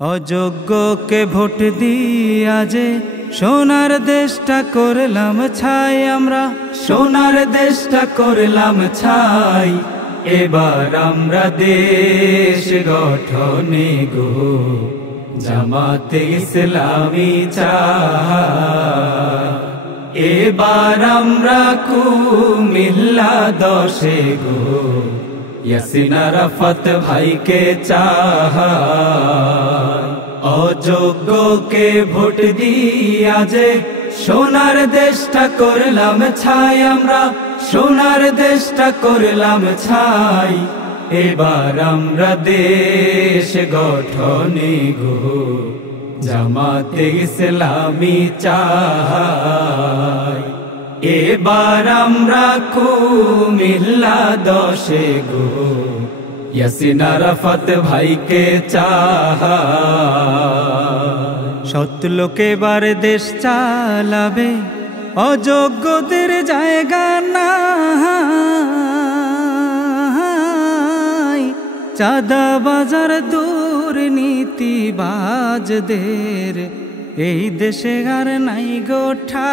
অযোগ্যকে vote দিয়া যে সোনার দেশটা করলাম ছাই, আমরা সোনার দেশটা করলাম ছাই। এবার আমরা দেশ গঠনে গো জামাতে ইসলামী চাই। এবার আমরা কুমিল্লা 10 গো ইয়াসিন আরাফাত ভাইকে চাই। অযোগ্যকে ভোট দিয়া যে সোনার দেশটা করলাম ছাই, আমরা সোনার দেশটা করলাম ছাই। এবার আমরা দেশ গঠনে গো জামাতে ইসলামী চাই। এবার আমরা কুমিল্লা 10 গো ইয়াসিন আরাফাত ভাইকে চাই। সৎ লোক এবার দেশ চালাবে, অযোগ্যদের জায়গা নাই। চাঁদাবাজার দুর্নীতিবাজদের এই দেশে আর নাই গোঠা।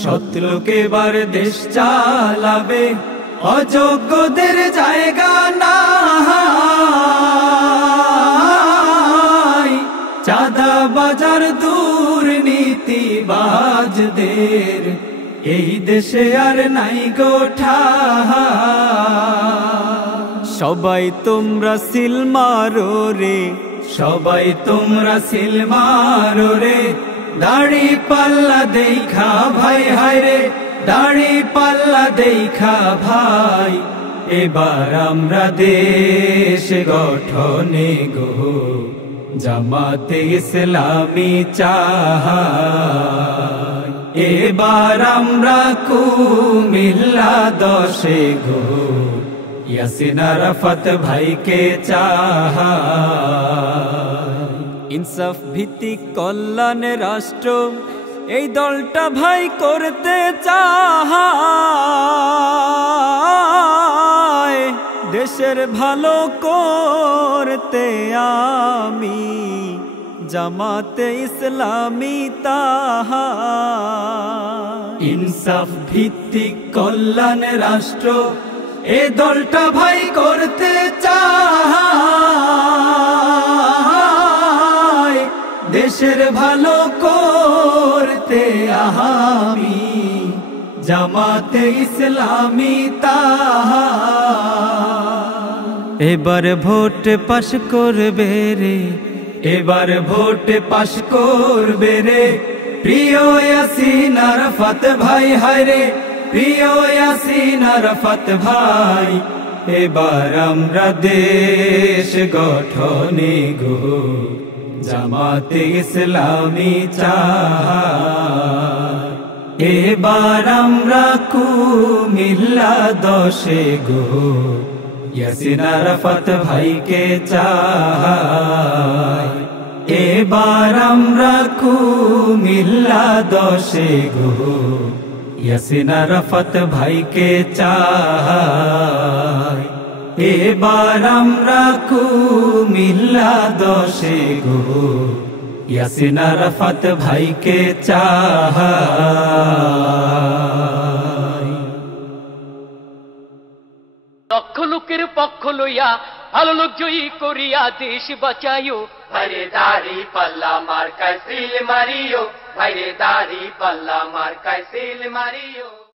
সৎ লোক এবার দেশ চালাবে, অযোগ্যদের জায়গা নাই। চাঁদাবাজার দুর্নীতিবাজদের এই দেশে আর নাই গোঠা। সবাই তোমরা সিল মারো রে, সবাই তোমরা সিল মারো রে। দাড়ি পাল্লা দেখা ভাই, হায় রে দাড়ি পাল্লা দেখা ভাই। এবার আমরা দেশ গঠনে গো জামাতে ইসলামী চাই। এবার আমরা কুমিল্লা 10 গো ইয়াসিন আরাফাত ভাইকে চাই। ইনসাফ ভিত্তিক কল্যাণ রাষ্ট্র এই দলটা ভাই করতে চায়। দেশের ভালো করতে আমি জামাতে ইসলামী তাই। ইনসাফ ভিত্তিক কল্যাণ রাষ্ট্র এ দলটা ভাই করতে চায়। দেশের ভালো করতে আমি জামাতে ইসলামী তাই। এবার ভোট পাশ করবে রে, এবার ভোট পাশ করবে রে প্রিয় ইয়াসিন আরাফাত ভাই, হায় রে প্রিয় ইয়াসিন আরাফাত ভাই। এবার আমরা দেশ গঠনে গো জামাতে ইসলামী চাই। এবার আমরা কুমিল্লা 10 গো ইয়াসিন আরাফাত ভাইকে চাই। এবার আমরা কুমিল্লা 10 গো ইয়াসিন আরাফাত ভাইকে চাই। এবার আমরা কুমিল্লা 10 গো ইয়াসিন আরাফাত ভাইকে চাই। লক্ষ লোকের পক্ষ লইয়া ভালো লোক জয়ী করিয়া দেশ বাঁচাইও। ভাইরে দাড়ি পাল্লা মার্কায় সিল মারিও, ভাইরে দাড়ি পাল্লা মার্কায় সিল মারিও।